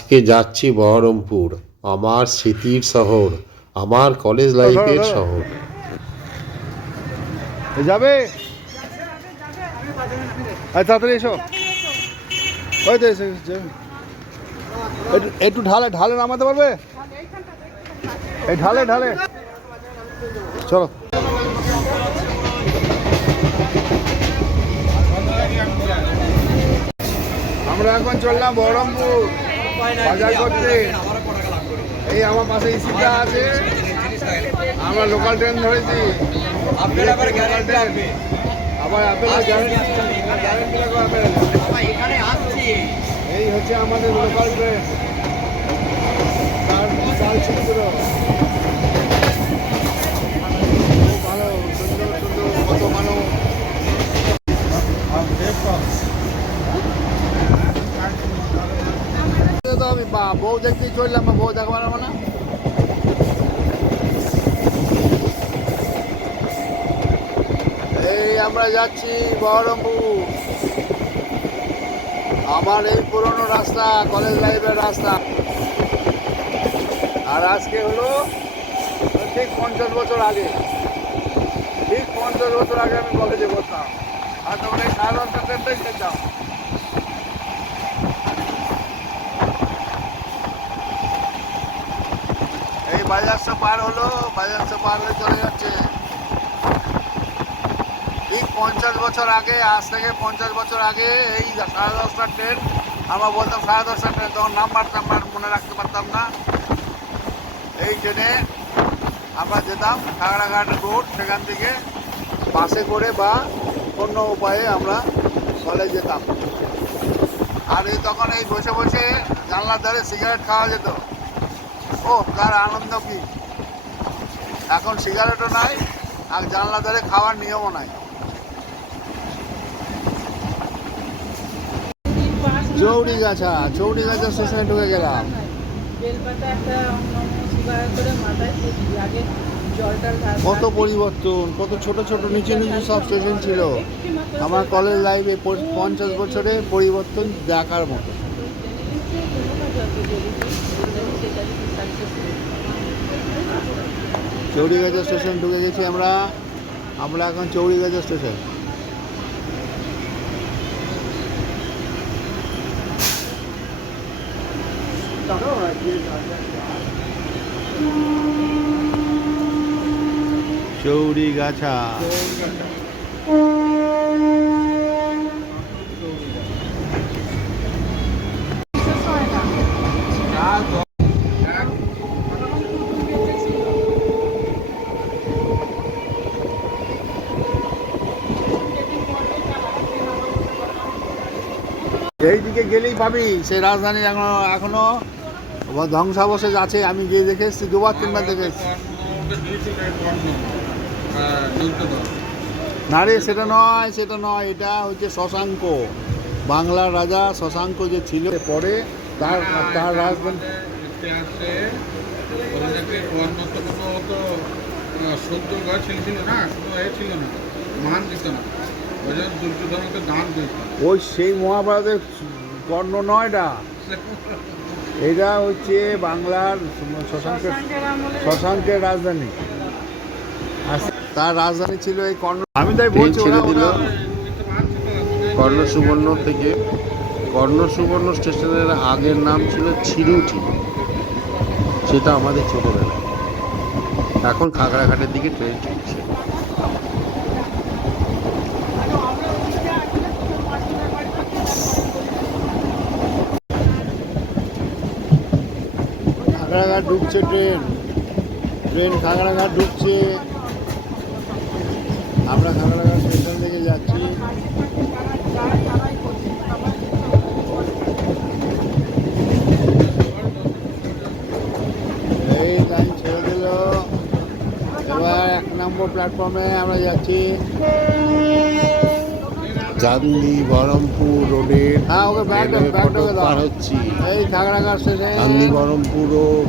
আজকে যাচ্ছি বহরমপুর, আমার স্মৃতির শহর, আমার কলেজ লাইফের শহর। যাবে? একটু- ঢালে ঢালে নামাতে পারবে? ঢালে ঢালে। চলো। আমরা এখন চললাম বহরমপুর। বাজার করতে। এই আমার পাশে ইসিটা আছে। আমরা লোকাল ট্রেন ধরেছি। আবার এই হচ্ছে আমাদের লোকাল ট্রেন তার খুব ভালো সুন্দর সুন্দর কত মানুষ তো আমি বউ দেখতেই চললাম বউ দেখব না। মানে এই আমরা যাচ্ছি বহরমপুর। আমার এই পুরনো রাস্তা কলেজ লাইফের রাস্তা। আর আজকে হলো ঠিক পঞ্চাশ বছর আগে। ঠিক পঞ্চাশ বছর আগে আমি কলেজে পড়তাম। আর তখন এই সাড়ে দশটা ট্রেনটাই খেতাম এই পার হলো বাজারটা পার হয়ে চলে যাচ্ছে। ঠিক পঞ্চাশ বছর আগে, আজ থেকে পঞ্চাশ বছর আগে এই সাড়ে দশটা ট্রেন আমরা বলতাম সাড়ে দশটা ট্রেন তখন নাম্বার টাম্বার মনে রাখতে পারতাম না। এই ট্রেনে আমরা যেতাম খাগড়াঘাট রোড সেখান থেকে বাসে করে বা অন্য উপায়ে আমরা কলেজ যেতাম। আর এই তখন এই বসে বসে জানলার ধারে সিগারেট খাওয়া যেত। ও তার আনন্দ কি? এখন সিগারেটও নাই আর জানলা ধারে খাওয়ার নিয়মও নাই। চৌড়ি গাছা চৌড়ি গাছা স্টেশনে ঢুকে গেলাম। কত পরিবর্তন কত ছোট ছোট নিচে নিচে সব স্টেশন ছিল। আমার কলেজ লাইফে পঞ্চাশ বছরে পরিবর্তন দেখার মতো। চৌড়িগাছা স্টেশন ঢুকে গেছি আমরা। আমরা এখন চৌড়িগাছা স্টেশন চৌড়িগাছা এই দিকে গেলেই পাবি। সেই রাজধানী এখনও এখনও ধ্বংসাবশেষ আছে। আমি গিয়ে দেখে এসেছি, দুবার, তিনবার দেখে না রে, সেটা নয় সেটা নয়। এটা হচ্ছে শশাঙ্ক। বাংলার রাজা শশাঙ্ক যে ছিল পরে তার তার রাজধানী ওই সেই মহাভারতের কর্ণ নয়টা এটা হচ্ছে বাংলার শশাঙ্কের শশাঙ্কের রাজধানী। আর তার রাজধানী ছিল এই কর্ণ আমি তাই বলছি ছেড়ে ওরা- দিল কর্ণ সুবর্ণ থেকে কর্ণ সুবর্ণ স্টেশনের আগের নাম ছিল ছিরুঠি। সেটা আমাদের ছোটবেলায়। এখন খাগড়াঘাটের দিকে ট্রেন চলছে। খাগড়াঘাট ঢুকছে ট্রেন। ট্রেন খাগড়াঘাট ঢুকছে। আমরা খাগড়াঘাট স্টেশন থেকে যাচ্ছি। এই লাইন ছেড়ে দিল। এবার এক নম্বর প্ল্যাটফর্মে আমরা যাচ্ছি। চাঁদনি বহরমপুর রোডের হ্যাঁ। পার হচ্ছি। এই খাগড়াঘাট স্টেশন চাঁদনি বহরমপুর রোড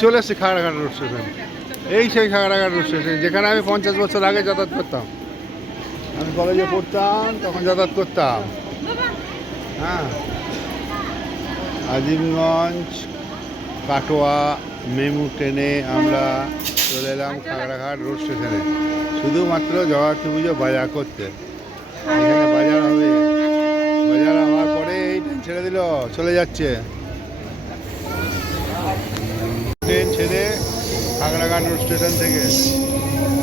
চলে এসেছি খাগড়াঘাট রোড স্টেশন এই সেই খাগড়াঘাট রোড স্টেশন যেখানে আমি পঞ্চাশ বছর আগে যাতায়াত করতাম। আমি কলেজে পড়তাম, তখন যাতায়াত করতাম। হ্যাঁ। আজিমগঞ্জ, কাটোয়া, মেমু ট্রেনে আমরা চলে এলাম খাগড়াঘাট রোড স্টেশনে শুধুমাত্র জগন্নাথ পুজো বাজার করতে। এখানে বাজার হবে। বাজার হওয়ার পরে এই ট্রেন ছেড়ে দিল, চলে যাচ্ছে ট্রেন ছেড়ে খাগড়াঘাট স্টেশন থেকে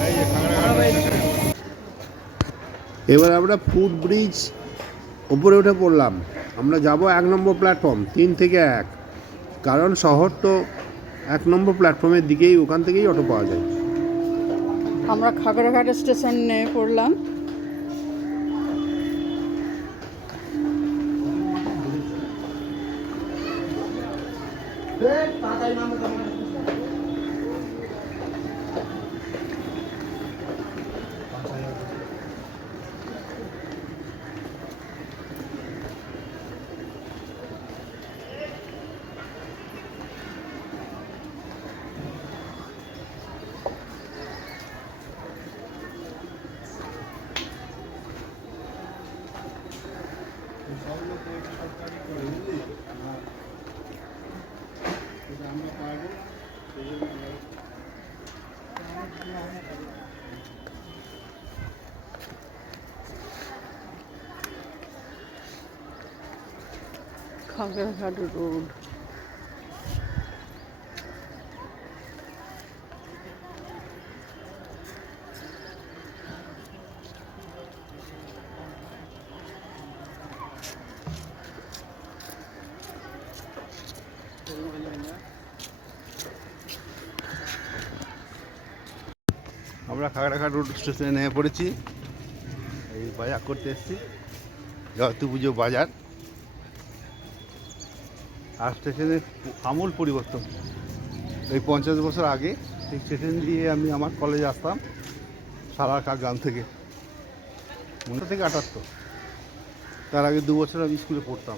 এই যে খাগড়াঘাট রোড স্টেশন এবার আমরা ফুট ব্রিজ উপরে উঠে পড়লাম। আমরা যাব এক নম্বর প্ল্যাটফর্ম তিন থেকে এক। কারণ শহর তো এক নম্বর প্ল্যাটফর্মের দিকেই ওখান থেকেই অটো পাওয়া যায়। আমরা খাগড়াঘাট স্টেশনে পড়লাম। খাগড়াঘাট রোড আমরা খাগড়াঘাট রোড স্টেশনে নেমে পড়েছি। এই বাজার করতে এসেছি জয়তু পুজো বাজার। আর স্টেশনের আমূল পরিবর্তন। এই পঞ্চাশ বছর আগে এই স্টেশন দিয়ে আমি আমার কলেজে আসতাম সারাকা গ্রাম থেকে। মনে থেকে আটাত্তর। তার আগে দু বছর আমি স্কুলে পড়তাম।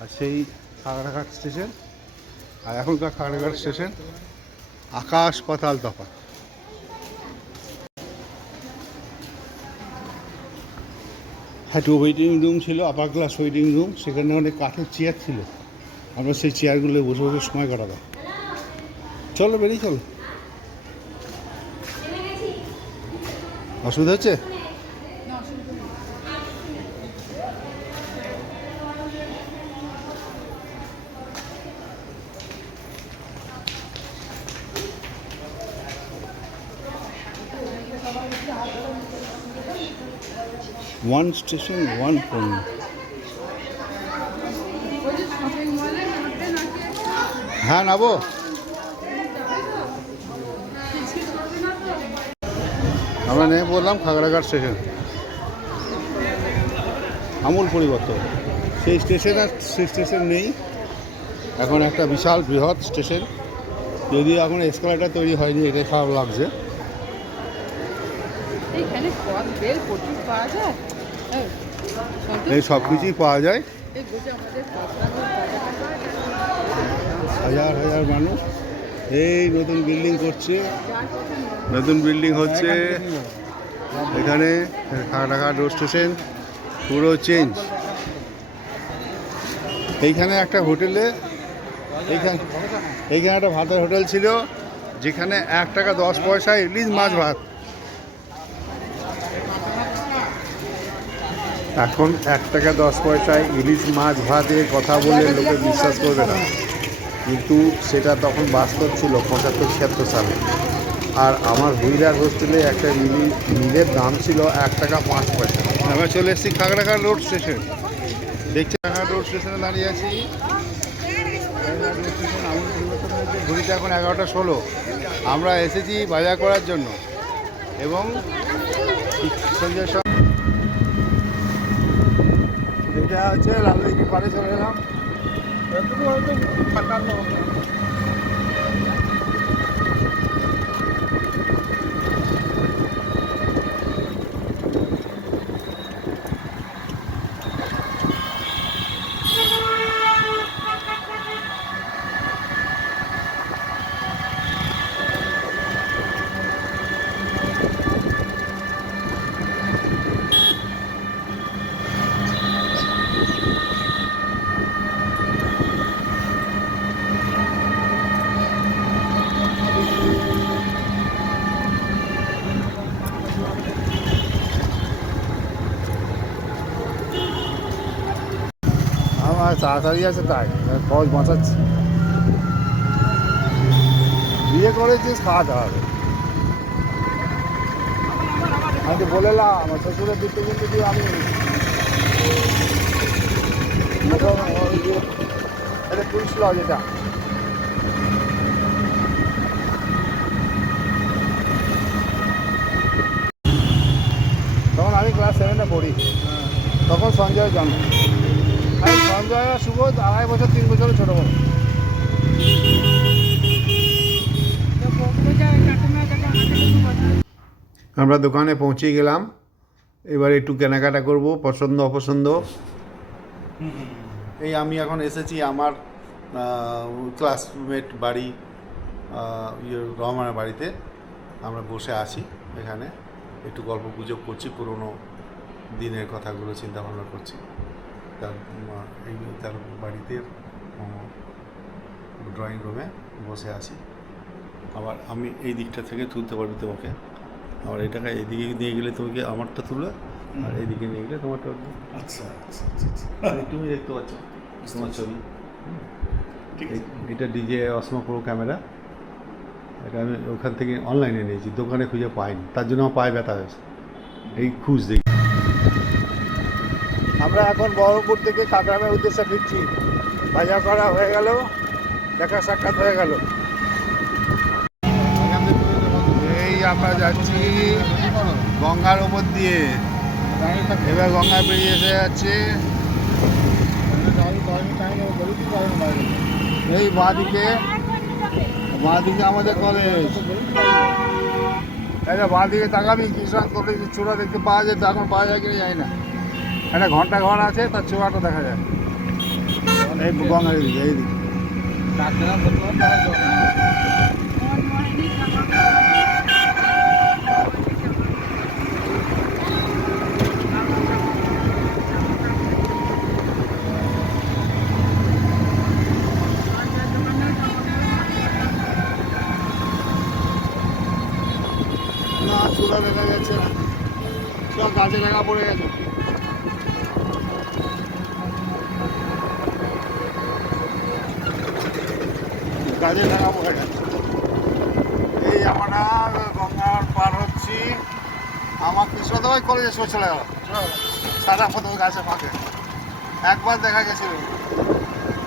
আর সেই খাগড়াঘাট স্টেশন আর এখনকার খাগড়াঘাট স্টেশন আকাশ পাতাল তফাৎ। একটা ওয়েটিং রুম ছিল আপার ক্লাস ওয়েটিং রুম সেখানে অনেক কাঠের চেয়ার ছিল। আমরা সেই চেয়ারগুলো বসে বসে সময় কাটাতাম। চলো বেরিয়ে চলো। অসুবিধা হচ্ছে? ওয়ান স্টেশন ওয়ান পণ্য হ্যাঁ নাবো। আমরা নেমে বললাম খাগড়াঘাট স্টেশন আমূল পরিবর্তন। সেই স্টেশন আর সেই স্টেশন নেই। এখন একটা বিশাল বৃহৎ স্টেশন যদিও এখন এসকালেটার তৈরি হয়নি, এটা খারাপ লাগছে। এইখানে পথ বেল পাওয়া যায়। এই, সব কিছুই পাওয়া যায়। হাজার হাজার মানুষ এই নতুন বিল্ডিং করছে। নতুন বিল্ডিং হচ্ছে এখানে খাগড়াঘাট রোড স্টেশন পুরো চেঞ্জ এইখানে একটা হোটেলে এইখানে এইখানে একটা ভাতের হোটেল ছিল যেখানে এক টাকা দশ পয়সায় ইলিশ মাছ ভাত। এখন এক টাকা দশ পয়সায় ইলিশ মাছ ভাতের কথা বললে লোকে বিশ্বাস করবে না। কিন্তু সেটা তখন বাস্তব ছিল পঁচাত্তর, ছিয়াত্তর সালে। আর আমার হুইলার হোস্টেলে একটা মিলি, মিলের দাম ছিল এক টাকা পাঁচ পয়সা। আমরা চলে এসেছি খাগড়াঘাট রোড স্টেশন। দেখছি খাগড়াঘাট রোড স্টেশনে দাঁড়িয়ে আছি। ঘড়িতে এখন এগারোটা ষোলো। আমরা এসেছি বাজার করার জন্য। এবং সঞ্জয় সব এটা হচ্ছে লালদিঘি পাড়ে চলে এলাম তাড়াতাড়ি আছে তাই। খরচ বাঁচাচ্ছি। বিয়ে করেছিস খাওয়াতে হবে। আমি তো বলেলাম আমার শ্বশুরের দিক কিন্তু আমি এটা টুরিস্ট লজ এটা। তখন আমি ক্লাস সেভেনে পড়ি। তখন সঞ্জয় জন্ম। সঞ্জয় শুভ আড়াই বছর, তিন বছরের ছোটো বড়। আমরা দোকানে পৌঁছে গেলাম। এবার একটু কেনাকাটা করব, পছন্দ, অপছন্দ। এই আমি এখন এসেছি আমার ক্লাসমেট বাড়ি ইয়ে রহমানের বাড়িতে। আমরা বসে আছি এখানে। একটু গল্প গুজব করছি, পুরনো দিনের কথাগুলো চিন্তা ভাবনা করছি। তার তার বাড়িতে ড্রয়িং রুমে বসে আছি। আবার আমি এই দিকটা থেকে তুলতে পারবি তোমাকে। আবার এটাকে এদিকে নিয়ে গেলে তোমাকে আমারটা তুলে আর এইদিকে নিয়ে গেলে তোমারটা আচ্ছা আচ্ছা আচ্ছা আর তুমি দেখতে পাচ্ছ তোমার ছবি। এটা ডিজে অসমা প্রো ক্যামেরা এটা আমি ওখান থেকে অনলাইনে নিয়েছি দোকানে খুঁজে পাইনি। তার জন্য আমার পায়ে ব্যথা হয়েছে। এই খুঁজ দেখি। আমরা এখন বহরমপুর থেকে কাকরামের উদ্দেশ্যে ফিরছি। বাজার করা হয়ে গেল, দেখা সাক্ষাৎ হয়ে গেল। এই আমরা যাচ্ছি গঙ্গার ওপর দিয়ে। এবার গঙ্গা পেরিয়ে এসে যাচ্ছে। এই বাঁদিকে বাঁদিকে আমাদের কলেজ এটা বাঁদিকে তাকাবি কৃষ্ণ কলেজের চূড়া দেখতে পাওয়া যায় এখন পাওয়া যায় কিনা যায় না। একটা ঘণ্টা ঘর আছে, তার চূড়াটা দেখা যায়। এই চূড়া দেখা যাচ্ছে না। সব গাছে দেখা পড়ে গেছে। দেখা পড়ে এই আমরা গঙ্গার পার হচ্ছি। আমার কৃষ্ণদেবাই কলেজে শো চলে গেল। সাদা ফটো গাছে ফাঁকে। একবার দেখা গেছিল।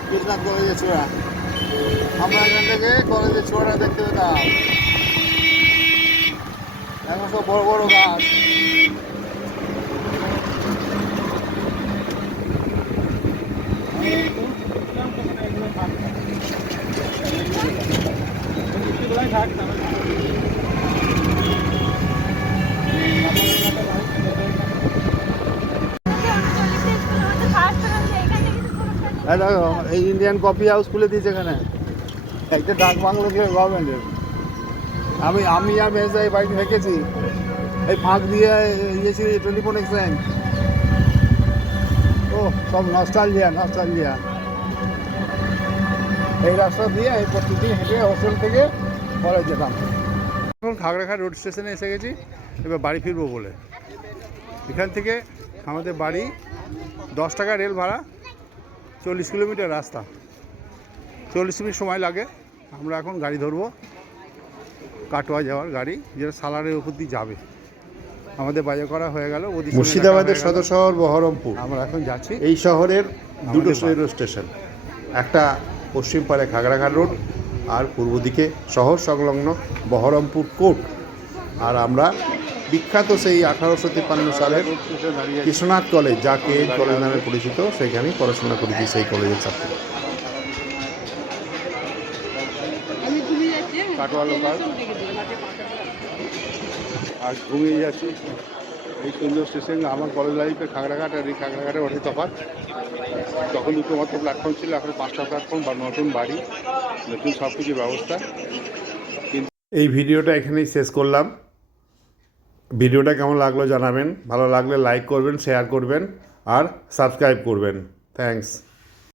কৃষ্ণনাথ কলেজের চূড়া আমরা এখান থেকে কলেজের চূড়াটা দেখতে পেতাম। এখন সব বড় বড় গাছ। এই দেখো এই ইন্ডিয়ান কফি হাউস খুলে দিয়েছে এখানে। একটা ডাক বাংলো দিয়ে গভর্নমেন্টের আমি আমি আর মেজা এই বাড়িতে থেকেছি। এই ফাঁক দিয়ে ইয়েছি টেলিফোন এক্সচেঞ্জ ও সব নস্টালজিয়া নস্টালজিয়া এই রাস্তা দিয়ে এই প্রতিদিন হেঁটে হোস্টেল থেকে কলেজ যেতাম। এখন খাগড়াঘাট রোড স্টেশনে এসে গেছি এবার বাড়ি ফিরবো বলে। এখান থেকে আমাদের বাড়ি দশ টাকা রেল ভাড়া চল্লিশ কিলোমিটার রাস্তা। চল্লিশ মিনিট সময় লাগে আমরা এখন গাড়ি ধরবো। কাটোয়া যাওয়ার গাড়ি যেটা সালারের উপর দিয়ে যাবে। আমাদের বাজার করা হয়ে গেল মুর্শিদাবাদের সদর শহর বহরমপুর। আমরা এখন যাচ্ছি। এই শহরের দুটো রেল স্টেশন একটা পশ্চিম পারে খাগড়াঘাট রোড আর পূর্ব দিকে শহর সংলগ্ন বহরমপুর কোর্ট। আর আমরা বিখ্যাত সেই আঠারোশো তিপ্পান্ন সালের কৃষ্ণনাথ কলেজ যা কে কলেজ নামে পরিচিত সেইখানেই পড়াশোনা করেছি সেই কলেজের ছাত্র। কাটোয়া লোকাল আর ঘুমিয়ে যাচ্ছি। এই সুন্দর স্টেশন, আমার কলেজ লাইফে খাগড়াঘাট আর এই খাগড়াঘাটের অনেক তফাৎ। তখন দুটো মাত্র প্ল্যাটফর্ম ছিল, এখন পাঁচটা প্ল্যাটফর্ম বা নতুন বাড়ি, নতুন সব কিছু ব্যবস্থা এই ভিডিওটা এখানেই শেষ করলাম। ভিডিওটা কেমন লাগল জানাবেন। ভালো লাগলে লাইক করবেন শেয়ার করবেন, আর সাবস্ক্রাইব করবেন। থ্যাঙ্কস